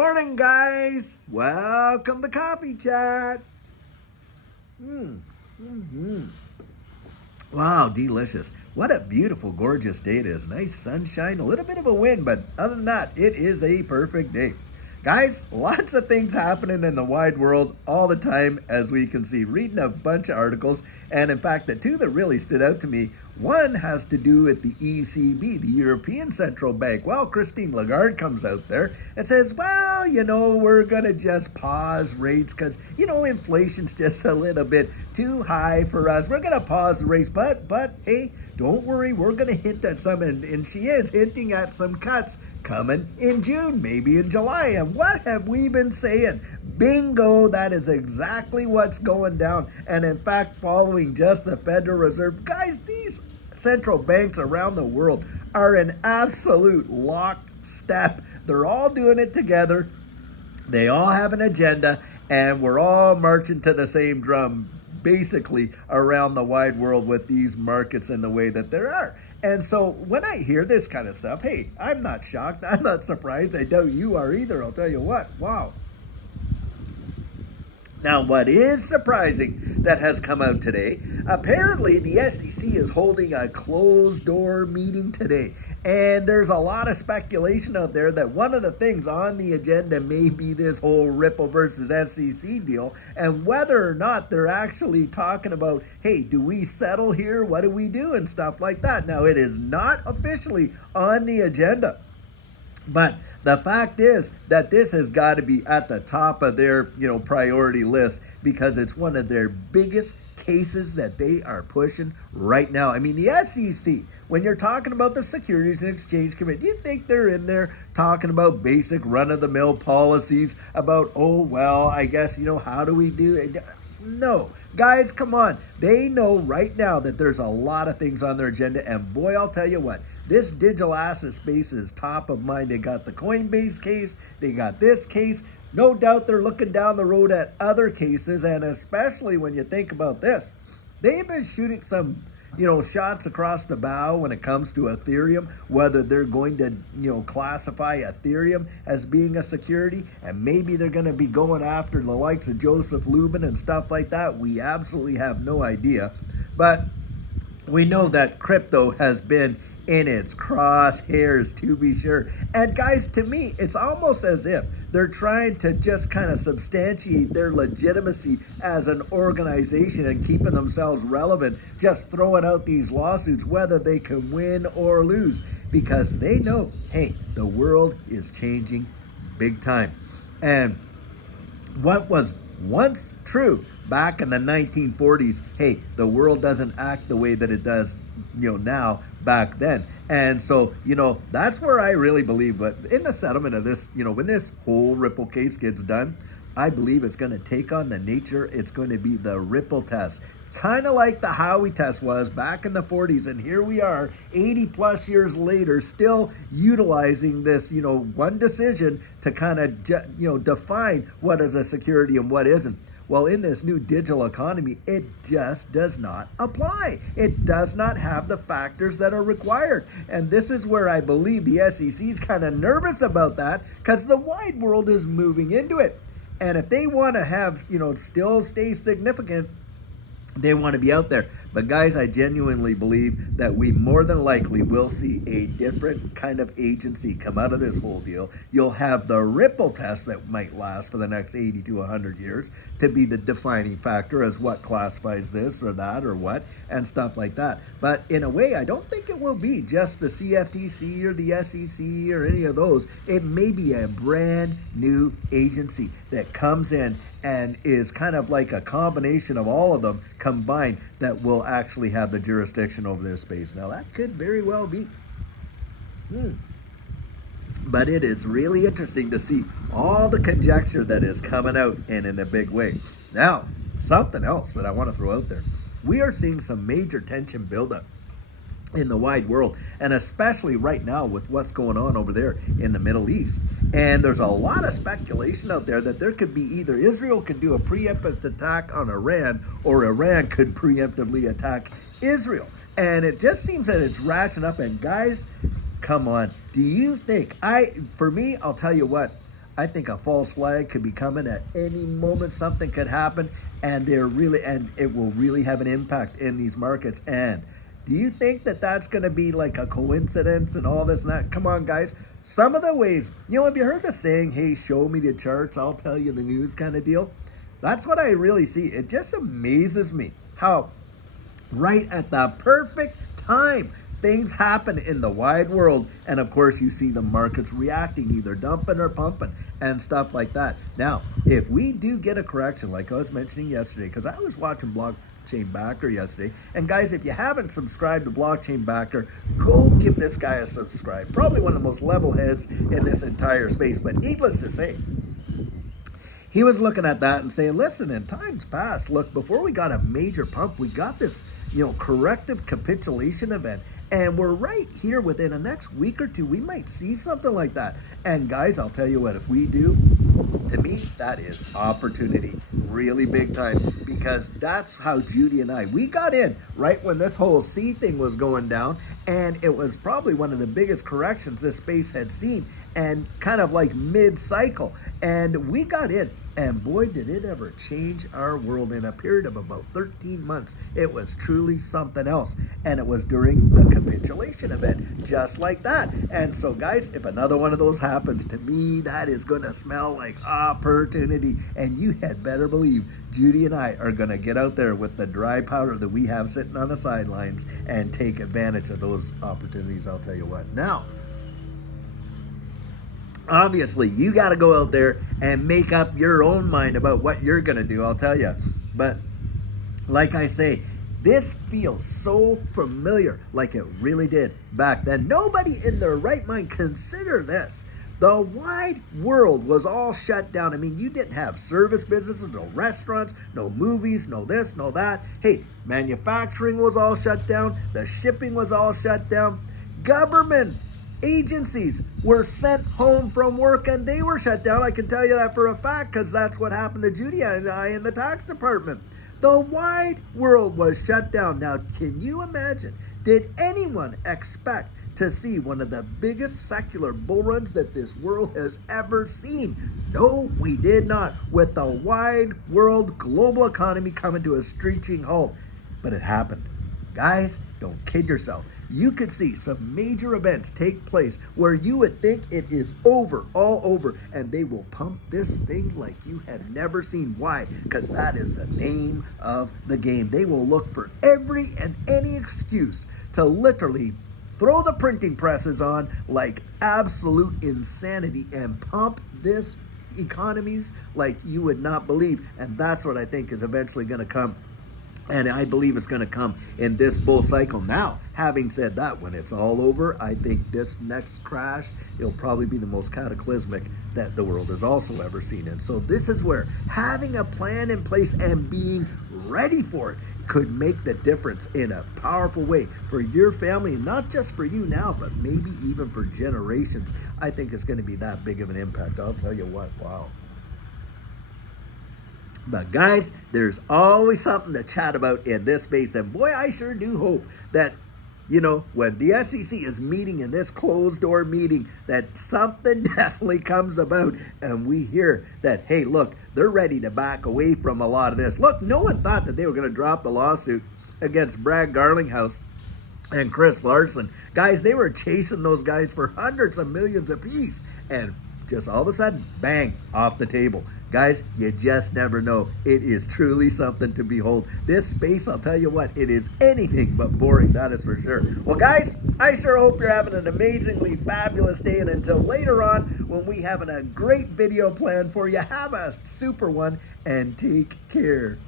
Morning, guys. Welcome to Coffee Chat. Wow, delicious. What a beautiful, gorgeous day it is. Nice sunshine, a little bit of a wind, but other than that, it is a perfect day. Guys, lots of things happening in the wide world all the time, as we can see, reading a bunch of articles. And in fact, the two that really stood out to me, one has to do with the ECB, the European Central Bank. Well, Christine Lagarde comes out there and says, well, we're going to just pause rates because, inflation's just a little bit too high for us. We're going to pause the rates, but hey, don't worry, we're going to hint at some, and she is hinting at some cuts coming in June, maybe in July. And what have we been saying? Bingo, that is exactly what's going down. And in fact, following just the Federal Reserve, guys, these central banks around the world are in absolute lockstep. They're all doing it together. They all have an agenda, and we're all marching to the same drum, basically around the wide world with these markets in the way that there are. And so when I hear this kind of stuff, hey, I'm not shocked. I'm not surprised. I doubt you are either. I'll tell you what. Wow. Now, what is surprising that has come out today, apparently the SEC is holding a closed-door meeting today. And there's a lot of speculation out there that one of the things on the agenda may be this whole Ripple versus SEC deal, and whether or not they're actually talking about, hey, do we settle here? What do we do? And stuff like that. Now, it is not officially on the agenda, but the fact is that this has got to be at the top of their, priority list, because it's one of their biggest cases that they are pushing right now. I mean, the SEC, when you're talking about the Securities and Exchange Committee, do you think they're in there talking about basic run-of-the-mill policies about, I guess, how do we do it? No. Guys, come on. They know right now that there's a lot of things on their agenda, and boy, I'll tell you what, this digital asset space is top of mind. They got the Coinbase case, they got this case. No doubt they're looking down the road at other cases, and especially when you think about this, they've been shooting some, shots across the bow when it comes to Ethereum, whether they're going to, classify Ethereum as being a security, and maybe they're going to be going after the likes of Joseph Lubin and stuff like that. We absolutely have no idea, but we know that crypto has been in its crosshairs, to be sure. And guys, to me, it's almost as if they're trying to just kind of substantiate their legitimacy as an organization and keeping themselves relevant, just throwing out these lawsuits, whether they can win or lose, because they know, hey, the world is changing big time. And what was once true back in the 1940s, hey, the world doesn't act the way that it does now back then. And so, that's where I really believe, but in the settlement of this, when this whole Ripple case gets done, I believe it's going to take on the nature, it's going to be the Ripple test. Kind of like the Howey test was back in the 40s, and here we are 80 plus years later, still utilizing this, one decision to kind of, define what is a security and what isn't. Well, in this new digital economy, it just does not apply. It does not have the factors that are required. And this is where I believe the SEC is kind of nervous about that, because the wide world is moving into it. And if they want to have, still stay significant, they want to be out there. But guys, I genuinely believe that we more than likely will see a different kind of agency come out of this whole deal. You'll have the Ripple test that might last for the next 80 to 100 years to be the defining factor as what classifies this or that or what and stuff like that. But in a way, I don't think it will be just the CFTC or the SEC or any of those. It may be a brand new agency that comes in and is kind of like a combination of all of them combined that will actually have the jurisdiction over this space. Now, that could very well be. But it is really interesting to see all the conjecture that is coming out and in a big way. Now, something else that I want to throw out there. We are seeing some major tension buildup in the wide world, and especially right now with what's going on over there in the Middle East. And there's a lot of speculation out there that there could be either Israel could do a preemptive attack on Iran, or Iran could preemptively attack Israel. And it just seems that it's ratcheting up. And guys, come on. Do you think, for me, I'll tell you what, I think a false flag could be coming at any moment. Something could happen, and it will really have an impact in these markets. And do you think that that's going to be like a coincidence and all this and that? Come on, guys. Some of the ways, have you heard the saying, hey, show me the charts, I'll tell you the news kind of deal? That's what I really see. It just amazes me how right at the perfect time things happen in the wide world, and of course you see the markets reacting, either dumping or pumping and stuff like that. Now, if we do get a correction, like I was mentioning yesterday, because I was watching Blockchain Backer yesterday, and guys, if you haven't subscribed to Blockchain Backer, go give this guy a subscribe. Probably one of the most level heads in this entire space. But needless to say, he was looking at that and saying, listen, in times past, look, before we got a major pump, we got this corrective capitulation event. And we're right here within the next week or two, we might see something like that. And guys, I'll tell you what, if we do, to me, that is opportunity, really big time, because that's how Judy and we got in right when this whole C thing was going down. And it was probably one of the biggest corrections this space had seen, and kind of like mid-cycle. And we got in, and boy, did it ever change our world in a period of about 13 months. It was truly something else. And it was during the capitulation event, just like that. And so, guys, if another one of those happens, to me, that is going to smell like opportunity. And you had better believe Judy and I are going to get out there with the dry powder that we have sitting on the sidelines and take advantage of those opportunities, I'll tell you what. Now, obviously, you got to go out there and make up your own mind about what you're going to do, I'll tell you. But like I say, this feels so familiar, like it really did back then. Nobody in their right mind consider this. The wide world was all shut down. I mean, you didn't have service businesses, no restaurants, no movies, no this, no that. Hey, manufacturing was all shut down. The shipping was all shut down. Government agencies were sent home from work and they were shut down. I can tell you that for a fact, because that's what happened to Judy and I in the tax department. The wide world was shut down. Now, can you imagine? Did anyone expect to see one of the biggest secular bull runs that this world has ever seen? No, we did not. With the wide world global economy coming to a screeching halt. But it happened. Guys, don't kid yourself. You could see some major events take place where you would think it is over, all over, and they will pump this thing like you had never seen. Why? Because that is the name of the game. They will look for every and any excuse to literally throw the printing presses on like absolute insanity and pump this economies like you would not believe. And that's what I think is eventually going to come. And I believe it's going to come in this bull cycle. Now, having said that, when it's all over, I think this next crash, it'll probably be the most cataclysmic that the world has also ever seen. And so this is where having a plan in place and being ready for it could make the difference in a powerful way for your family, not just for you now, but maybe even for generations. I think it's going to be that big of an impact. I'll tell you what, wow. But guys, there's always something to chat about in this space. And boy, I sure do hope that, when the SEC is meeting in this closed door meeting, that something definitely comes about and we hear that, hey, look, they're ready to back away from a lot of this. Look, no one thought that they were going to drop the lawsuit against Brad Garlinghouse and Chris Larson. Guys, they were chasing those guys for hundreds of millions apiece. And just all of a sudden, bang, off the table. Guys, you just never know. It is truly something to behold. This space, I'll tell you what, it is anything but boring, that is for sure. Well, guys, I sure hope you're having an amazingly fabulous day. And until later on, when we have a great video planned for you, have a super one and take care.